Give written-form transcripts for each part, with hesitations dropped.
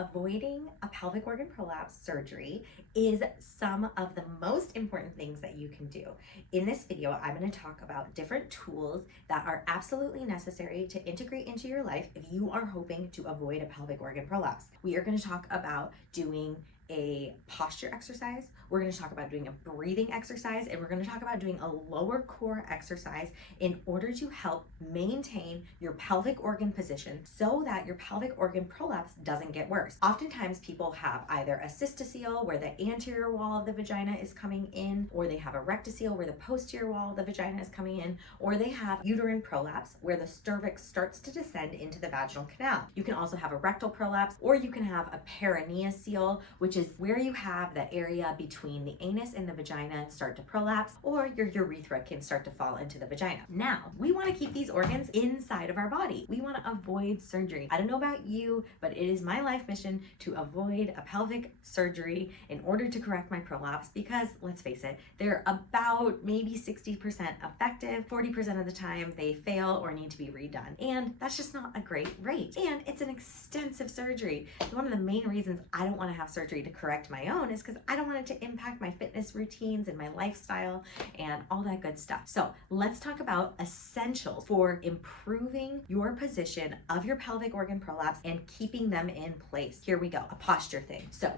Avoiding a pelvic organ prolapse surgery is some of the most important things that you can do. In this video, I'm going to talk about different tools that are absolutely necessary to integrate into your life if you are hoping to avoid a pelvic organ prolapse. We are going to talk about doing a posture exercise, we're going to talk about doing a breathing exercise, and we're going to talk about doing a lower core exercise in order to help maintain your pelvic organ position so that your pelvic organ prolapse doesn't get worse. Oftentimes people have either a cystocele where the anterior wall of the vagina is coming in, or they have a rectocele where the posterior wall of the vagina is coming in, or they have uterine prolapse where the cervix starts to descend into the vaginal canal. You can also have a rectal prolapse, or you can have a perineocele, which is where you have the area between the anus and the vagina start to prolapse, or your urethra can start to fall into the vagina. Now, we want to keep these organs inside of our body. We want to avoid surgery. I don't know about you, but it is my life mission to avoid a pelvic surgery in order to correct my prolapse because, let's face it, they're about maybe 60% effective. 40% of the time they fail or need to be redone. And that's just not a great rate. And it's an extensive surgery. One of the main reasons I don't want to have surgery to correct my own is because I don't want it to impact my fitness routines and my lifestyle and all that good stuff. So let's talk about essentials for improving your position of your pelvic organ prolapse and keeping them in place. Here we go, a posture thing. So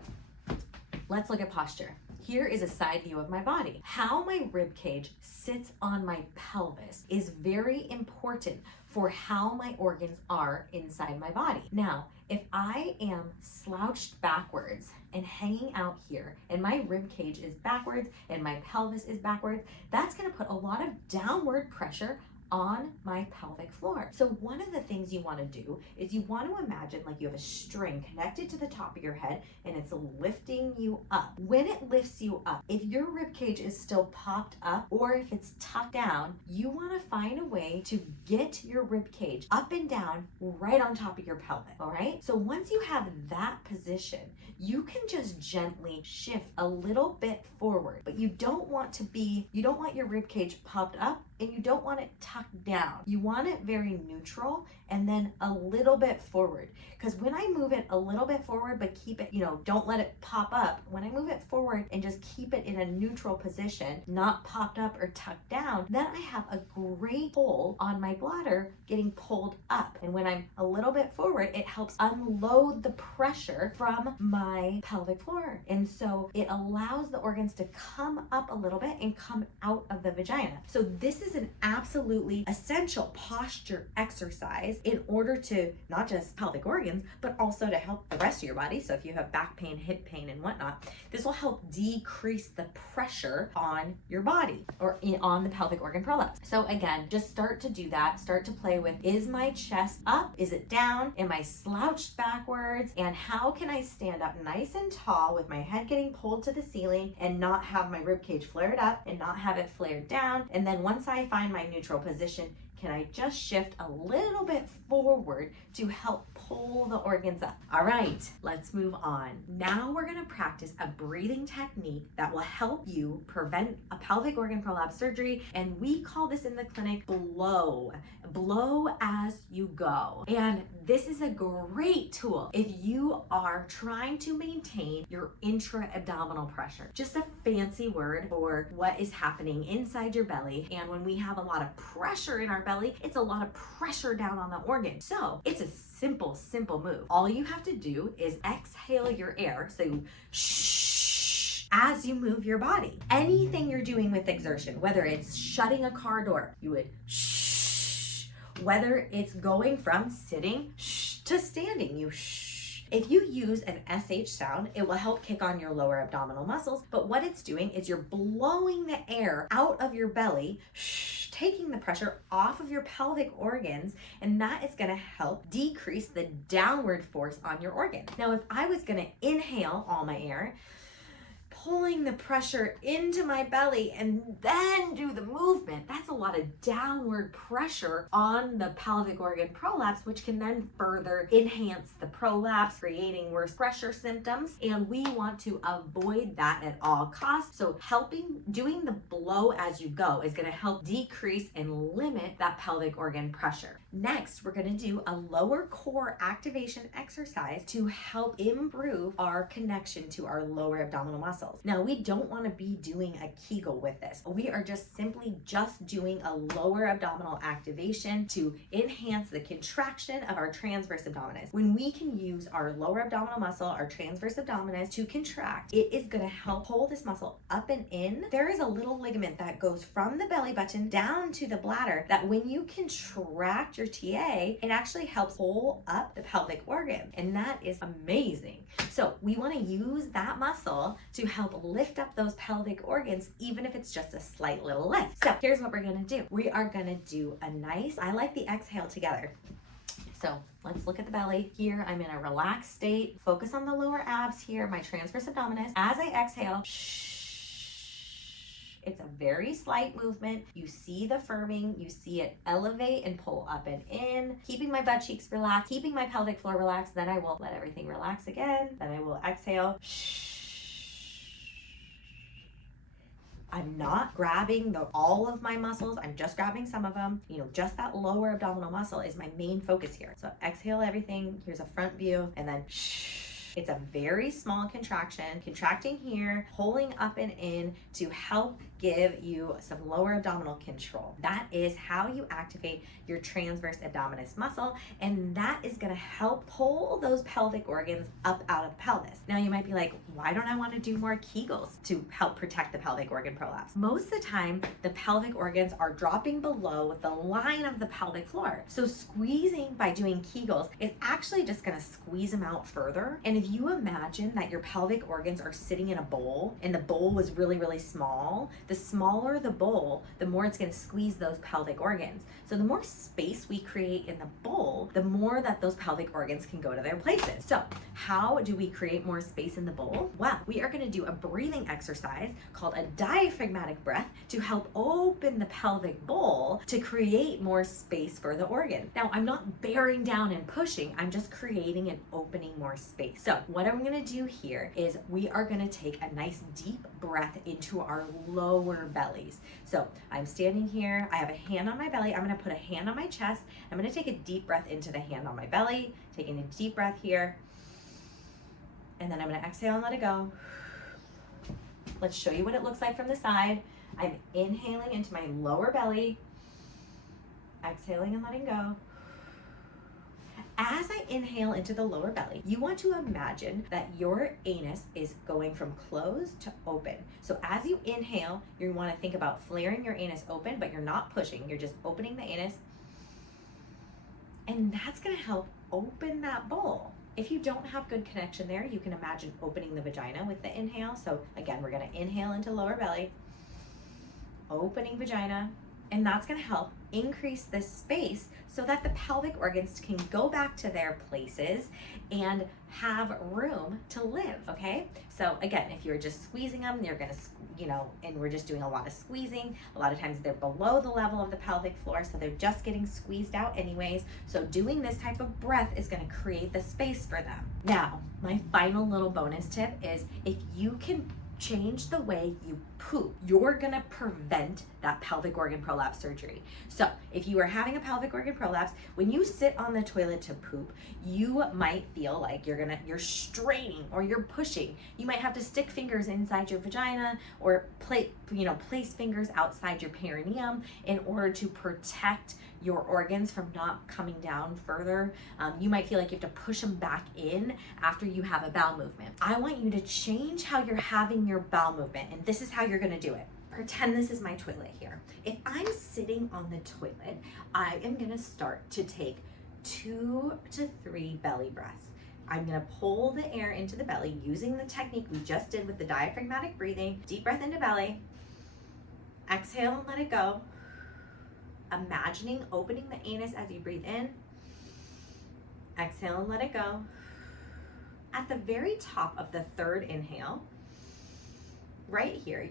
let's look at posture. Here is a side view of my body. How my rib cage sits on my pelvis is very important for how my organs are inside my body. Now, if I am slouched backwards and hanging out here and my rib cage is backwards and my pelvis is backwards, that's gonna put a lot of downward pressure on my pelvic floor. So one of the things you want to do is you want to imagine like you have a string connected to the top of your head and it's lifting you up. When it lifts you up, if your rib cage is still popped up or if it's tucked down, you want to find a way to get your rib cage up and down right on top of your pelvic, all right? So once you have that position, you can just gently shift a little bit forward, but you don't want your rib cage popped up and you don't want it tucked down. You want it very neutral and then a little bit forward. Because when I move it a little bit forward, but keep it, don't let it pop up. When I move it forward and just keep it in a neutral position, not popped up or tucked down, then I have a great pull on my bladder getting pulled up. And when I'm a little bit forward, it helps unload the pressure from my pelvic floor. And so it allows the organs to come up a little bit and come out of the vagina. So this is an absolutely essential posture exercise in order to not just pelvic organs, but also to help the rest of your body. So if you have back pain, hip pain, and whatnot, this will help decrease the pressure on your body or on the pelvic organ prolapse. So again, just start to do that. Start to play with, is my chest up? Is it down? Am I slouched backwards? And how can I stand up nice and tall with my head getting pulled to the ceiling and not have my rib cage flared up and not have it flared down? And then once I find my neutral position, can I just shift a little bit forward to help pull the organs up? All right, let's move on. Now we're gonna practice a breathing technique that will help you prevent a pelvic organ prolapse surgery, and we call this in the clinic blow as you go. And this is a great tool if you are trying to maintain your intra-abdominal pressure. Just a fancy word for what is happening inside your belly. And when we have a lot of pressure in our belly, it's a lot of pressure down on the organ. So it's a simple move. All you have to do is exhale your air. So shh as you move your body. Anything you're doing with exertion, whether it's shutting a car door, you would shh. Whether it's going from sitting to standing, you shh. If you use an SH sound, it will help kick on your lower abdominal muscles, but what it's doing is you're blowing the air out of your belly, taking the pressure off of your pelvic organs, and that is gonna help decrease the downward force on your organ. Now, if I was gonna inhale all my air, pulling the pressure into my belly and then do the movement, that's a lot of downward pressure on the pelvic organ prolapse, which can then further enhance the prolapse, creating worse pressure symptoms. And we want to avoid that at all costs. So doing the blow as you go is going to help decrease and limit that pelvic organ pressure. Next, we're going to do a lower core activation exercise to help improve our connection to our lower abdominal muscles. Now, we don't want to be doing a Kegel with this. We are just simply doing a lower abdominal activation to enhance the contraction of our transverse abdominis. When we can use our lower abdominal muscle, our transverse abdominis, to contract, it is going to help pull this muscle up and in. There is a little ligament that goes from the belly button down to the bladder that when you contract your TA, it actually helps pull up the pelvic organ, and that is amazing. So we want to use that muscle to help lift up those pelvic organs, even if it's just a slight little lift. So here's what we're going to do. We are going to do I like the exhale together. So let's look at the belly here. I'm in a relaxed state. Focus on the lower abs here, my transverse abdominis. As I exhale, it's a very slight movement. You see the firming, you see it elevate and pull up and in, keeping my butt cheeks relaxed, keeping my pelvic floor relaxed. Then I will let everything relax again. Then I will exhale. I'm not grabbing all of my muscles. I'm just grabbing some of them. Just that lower abdominal muscle is my main focus here. So exhale everything. Here's a front view, and then it's a very small contraction, contracting here, pulling up and in to help give you some lower abdominal control. That is how you activate your transverse abdominis muscle, and that is gonna help pull those pelvic organs up out of the pelvis. Now you might be like, why don't I wanna do more Kegels to help protect the pelvic organ prolapse? Most of the time, the pelvic organs are dropping below the line of the pelvic floor. So squeezing by doing Kegels is actually just gonna squeeze them out further. And if you imagine that your pelvic organs are sitting in a bowl, and the bowl was really, really small, the smaller the bowl, the more it's going to squeeze those pelvic organs. So the more space we create in the bowl, the more that those pelvic organs can go to their places. So how do we create more space in the bowl? Well, we are going to do a breathing exercise called a diaphragmatic breath to help open the pelvic bowl to create more space for the organ. Now, I'm not bearing down and pushing, I'm just creating and opening more space. So what I'm going to do here is we are going to take a nice deep breath into our lower bellies. So I'm standing here, I have a hand on my belly, I'm going to put a hand on my chest, I'm going to take a deep breath into the hand on my belly, taking a deep breath here, and then I'm going to exhale and let it go. Let's show you what it looks like from the side. I'm inhaling into my lower belly, exhaling and letting go. As I inhale into the lower belly, you want to imagine that your anus is going from closed to open. So as you inhale, you want to think about flaring your anus open, but you're not pushing, you're just opening the anus. And that's going to help open that bowl. If you don't have good connection there, you can imagine opening the vagina with the inhale. So again, we're going to inhale into lower belly, opening vagina, and that's going to help increase this space so that the pelvic organs can go back to their places and have room to live, okay? So again, if you're just squeezing them, you're gonna, and we're just doing a lot of squeezing, a lot of times they're below the level of the pelvic floor, so they're just getting squeezed out anyways. So doing this type of breath is gonna create the space for them. Now, my final little bonus tip is if you can change the way you poop, you're gonna prevent that pelvic organ prolapse surgery. So if you are having a pelvic organ prolapse, when you sit on the toilet to poop, you might feel like you're straining or you're pushing. You might have to stick fingers inside your vagina or place fingers outside your perineum in order to protect your organs from not coming down further. You might feel like you have to push them back in after you have a bowel movement. I want you to change how you're having your bowel movement, and this is how you're gonna do it. Pretend this is my toilet here. If I'm sitting on the toilet, I am gonna start to take 2 to 3 belly breaths. I'm gonna pull the air into the belly using the technique we just did with the diaphragmatic breathing. Deep breath into belly, exhale and let it go. Imagining opening the anus as you breathe in, exhale and let it go. At the very top of the third inhale, right here,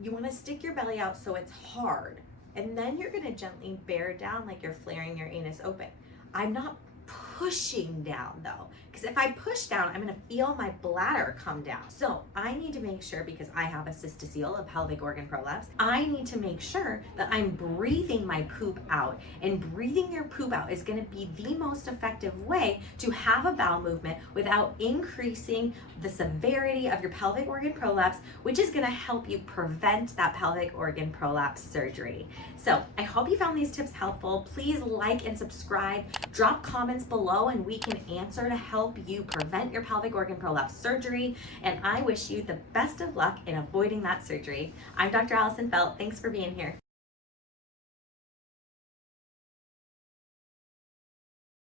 you want to stick your belly out so it's hard, and then you're going to gently bear down like you're flaring your anus open. I'm not pushing down though, because if I push down, I'm gonna feel my bladder come down. So I need to make sure, because I have a cystocele, a pelvic organ prolapse, I need to make sure that I'm breathing my poop out. And breathing your poop out is gonna be the most effective way to have a bowel movement without increasing the severity of your pelvic organ prolapse, which is gonna help you prevent that pelvic organ prolapse surgery. So I hope you found these tips helpful. Please like and subscribe, drop comments below, and we can answer to help you prevent your pelvic organ prolapse surgery. And I wish you the best of luck in avoiding that surgery. I'm Dr. Allison Feldt. Thanks for being here.